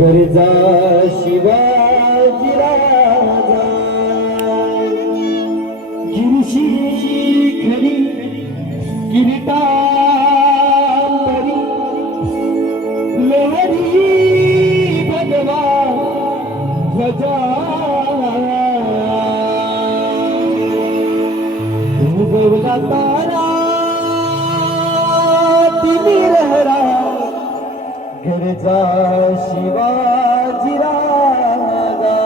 गरजा शिवाजी राजा गिरीशी खरी किरीटांबरी लहरी भगवा ध्वजा उगवला तारा तिमी रहरा गरजा शिवाजी राजा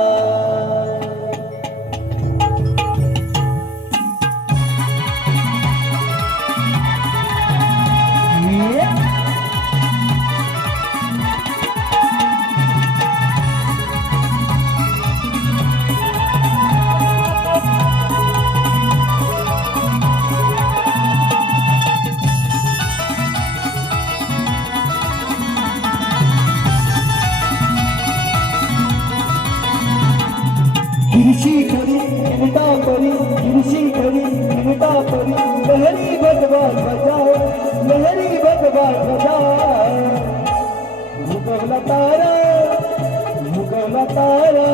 गिरीशी खरी किरीटांबरी गिरीशी खरी किरीटांबरी लहरी भगवा ध्वजा लहरी भगवा ध्वजा उगवला तारा उगवला तारा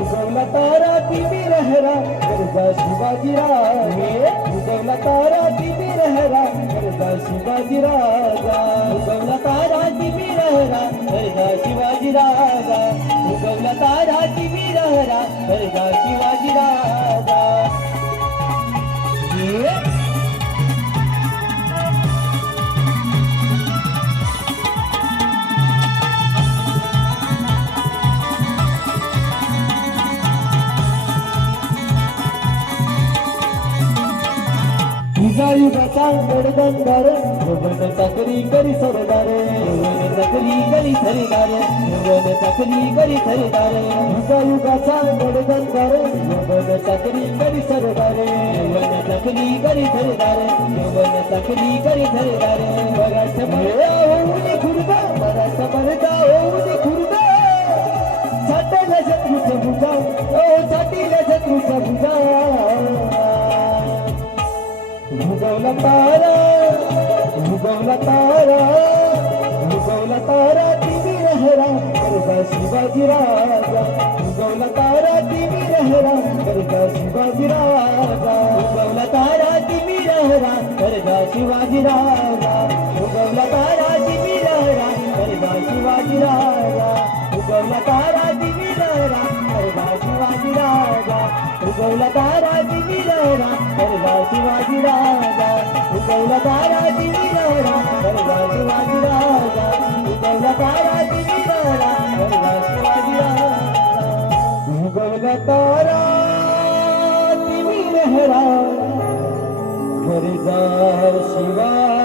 उगवला तारा तिमी रहरा गरजा शिवाजी राजा उगवला तारा तिमी रहरा गरजा शिवाजी राजा उगवला तारा तिमी रहरा गरजा शिवाजी राजा उगवला तारा तिमी रहरा गरजा शिवाजी राजा युगाचा गडगंधार यवन चाकरी करी सरदार यवन चाकरी करी सरदार यवन चाकरी करी सरदार युगाचा गडगंधार यवन चाकरी करी सरदार यवन चाकरी करी सरदार यवन चाकरी करी सरदार मराठा मरदा होऊन खुर्दा मराठा मरदा होऊन खुर्दा छातीला शत्रूचा बुजा ओ छातीला शत्रूचा बुजा उगवला तारा उगवला तारा उगवला तारा तिमी रहरा गरजा शिवाजी राजा उगवला तारा तिमी रहरा गरजा शिवाजी राजा उगवला तारा तिमी रहरा गरजा शिवाजी राजा उगवला तारा तिमी रहरा गरजा शिवाजी राजा उगवला तारा तिमी रहरा गरजा शिवाजी राजा उगवला तारा तिमी रहरा गरजा शिवाजी राजा उगवला तारा तिमी रहरा गरजा शिवाजी राजा उगवला तारा तिमी रहरा गरजा शिवाजी राजा उगवला तारा तिमी रहरा गरजा शिवाजी